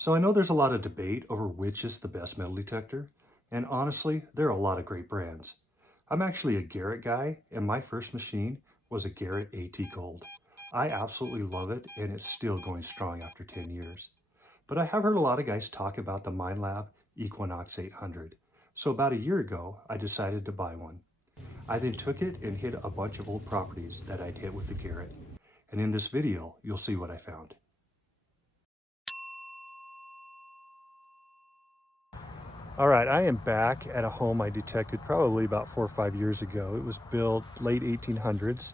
So I know there's a lot of debate over which is the best metal detector, and honestly, there are a lot of great brands. I'm actually a Garrett guy, and my first machine was a Garrett AT Gold. I absolutely love it, and it's still going strong after 10 years. But I have heard a lot of guys talk about the Minelab Equinox 800. So about a year ago, I decided to buy one. I then took it and hit a bunch of old properties that I'd hit with the Garrett. And in this video, you'll see what I found. All right, I am back at a home I detected probably about 4 or 5 years ago. It was built late 1800s.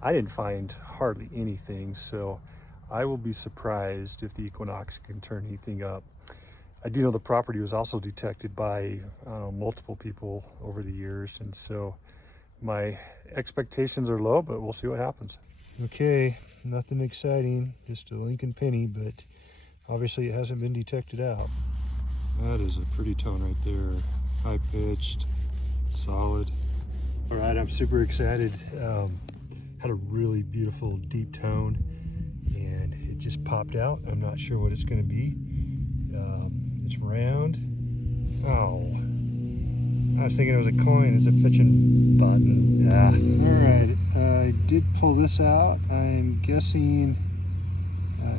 I didn't find hardly anything, so I will be surprised if the Equinox can turn anything up. I do know the property was also detected by multiple people over the years, and so my expectations are low, but we'll see what happens. Okay, nothing exciting, just a Lincoln penny, but obviously it hasn't been detected out. That is a pretty tone right there. High pitched, solid. All right, I'm super excited. Had a really beautiful deep tone and it just popped out. I'm not sure what it's gonna be. It's round. Oh, I was thinking it was a coin. It's a fetching button. Yeah. All right, I did pull this out. I'm guessing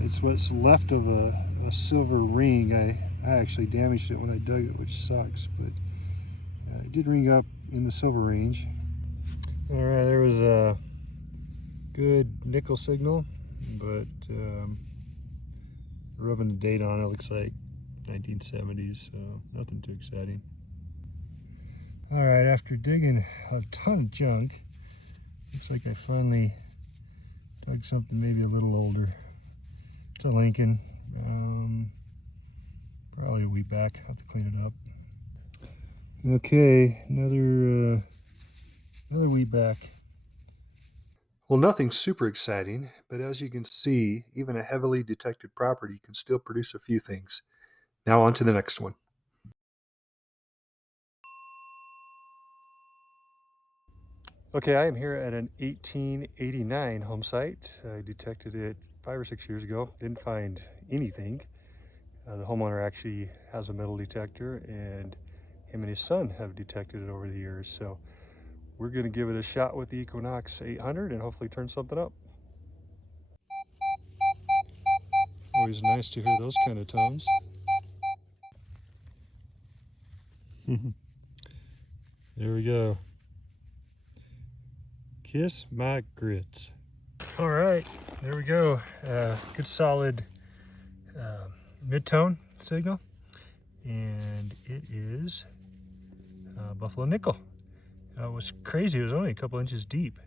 it's what's left of a silver ring. I actually damaged it when I dug it, which sucks, but it did ring up in the silver range. All right, there was a good nickel signal, but rubbing the date on it looks like 1970s, so nothing too exciting. All right, after digging a ton of junk, looks like I finally dug something maybe a little older. It's a Lincoln. Probably a week back. I'll have to clean it up. Okay, another week back. Well, nothing super exciting, but as you can see, even a heavily detected property can still produce a few things. Now on to the next one. Okay, I am here at an 1889 home site. I detected it 5 or 6 years ago. Didn't find anything. The homeowner actually has a metal detector, and him and his son have detected it over the years. So we're going to give it a shot with the Equinox 800 and hopefully turn something up. Always nice to hear those kind of tones. There we go. Kiss my grits. All right, there we go. Good solid mid-tone signal, and it is buffalo nickel. It was crazy. It was only a couple inches deep,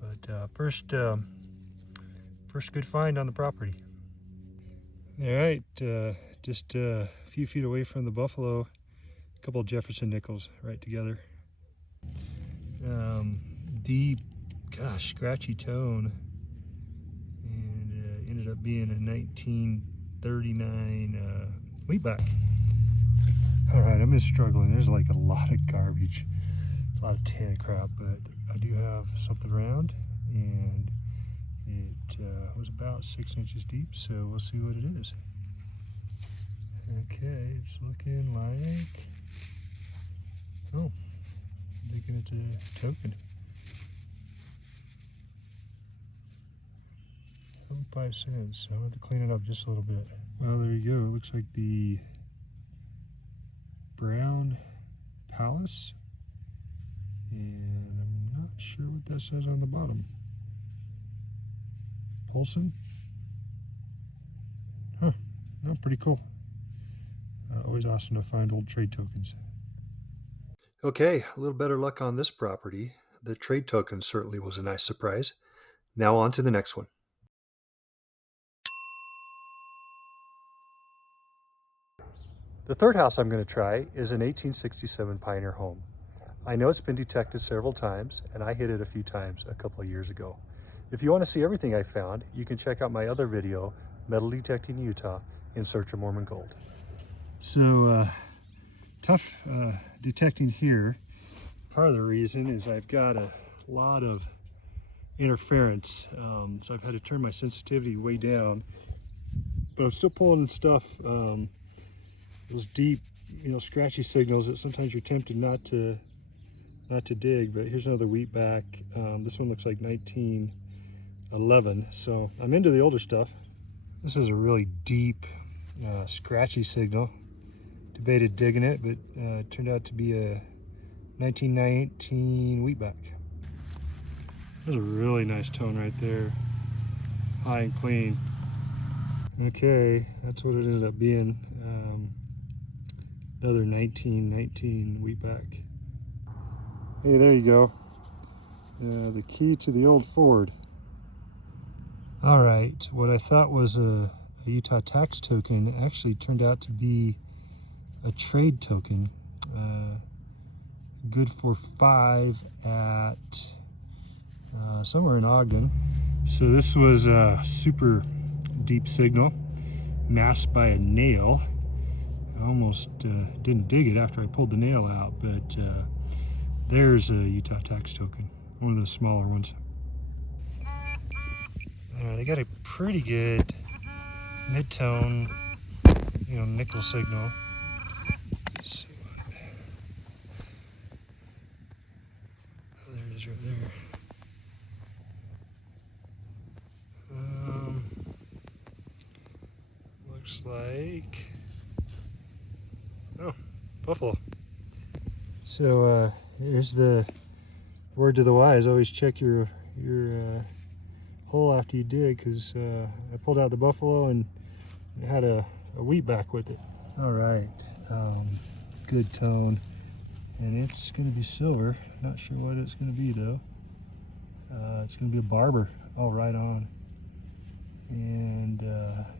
but first good find on the property. All right, just a few feet away from the buffalo, a couple of Jefferson nickels right together. Deep, gosh, scratchy tone, and ended up being a 1939 wheatback. All right, I'm just struggling. There's like a lot of garbage, a lot of tan crap, but I do have something round, and it was about 6 inches deep, so we'll see what it is. Okay, it's looking like, oh, I'm thinking it's a token. 5 cents, so I'll have to clean it up just a little bit. Well, there you go. It looks like the Brown Palace, and I'm not sure what that says on the bottom. Polson? Huh, no, pretty cool. Always awesome to find old trade tokens. Okay, a little better luck on this property. The trade token certainly was a nice surprise. Now on to the next one. The third house I'm going to try is an 1867 Pioneer home. I know it's been detected several times, and I hit it a few times a couple of years ago. If you want to see everything I found, you can check out my other video, Metal Detecting Utah, in Search of Mormon Gold. So, tough detecting here. Part of the reason is I've got a lot of interference, so I've had to turn my sensitivity way down. but I'm still pulling stuff, those deep, scratchy signals that sometimes you're tempted not to dig. But here's another wheat back. This one looks like 1911, so I'm into the older stuff. This is a really deep, scratchy signal. Debated digging it, but it turned out to be a 1919 wheatback. That's a really nice tone right there, high and clean. Okay, that's what it ended up being. Another 1919 wheatback. Hey, there you go. The key to the old Ford. All right, what I thought was a Utah tax token actually turned out to be a trade token. Good for 5 at somewhere in Ogden. So this was a super deep signal masked by a nail. I almost didn't dig it after I pulled the nail out, but there's a Utah tax token, one of the smaller ones. They got a pretty good mid-tone, nickel signal. So, there it is right there. Looks like, oh, buffalo. So here's the word to the wise: always check your hole after you dig, because I pulled out the buffalo and it had a wheat back with it. All right, good tone, and it's going to be silver. Not sure what it's going to be though. It's going to be a barber. Oh, right on. And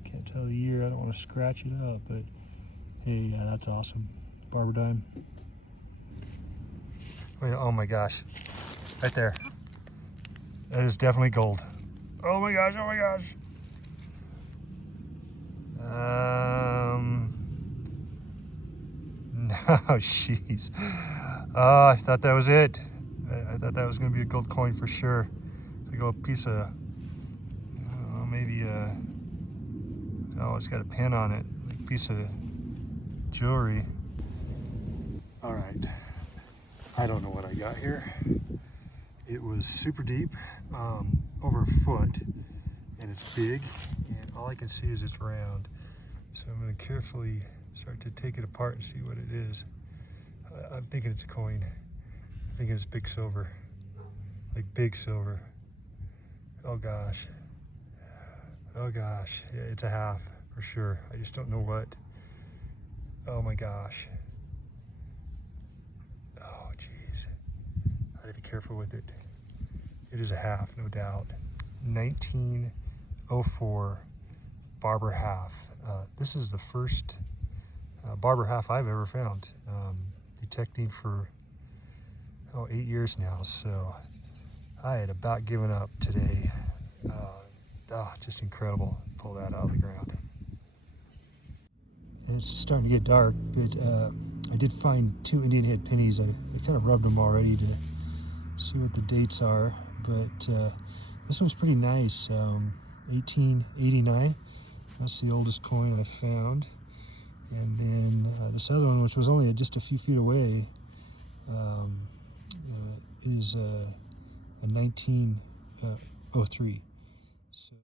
can't tell the year. I don't want to scratch it up, but hey, yeah, that's awesome. Barber dime. Wait, oh my gosh, right there. That is definitely gold. Oh my gosh, oh my gosh. No, jeez. I thought that was it. I thought that was going to be a gold coin for sure. I go a piece of, maybe oh, it's got a pin on it, like a piece of jewelry. All right, I don't know what I got here. It was super deep, over a foot, and it's big, and all I can see is it's round. So I'm going to carefully start to take it apart and see what it is. I'm thinking it's a coin. I'm thinking it's big silver, like big silver. Oh gosh. Oh gosh, yeah, it's a half for sure. I just don't know what. Oh my gosh. Oh geez. I gotta be careful with it. It is a half, no doubt. 1904 barber half. This is the first barber half I've ever found. Detecting for 8 years now, so I had about given up today. Just incredible. Pull that out of the ground. And it's starting to get dark, but I did find 2 Indian head pennies. I kind of rubbed them already to see what the dates are, but this one's pretty nice. 1889. That's the oldest coin I found. And then this other one, which was only just a few feet away, is a 1903. So,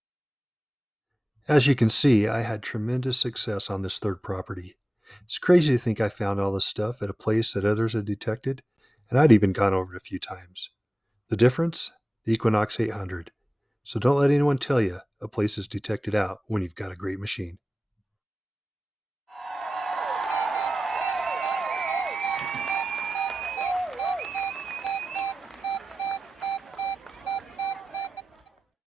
as you can see, I had tremendous success on this third property. It's crazy to think I found all this stuff at a place that others had detected, and I'd even gone over it a few times. The difference? The Equinox 800. So don't let anyone tell you a place is detected out when you've got a great machine.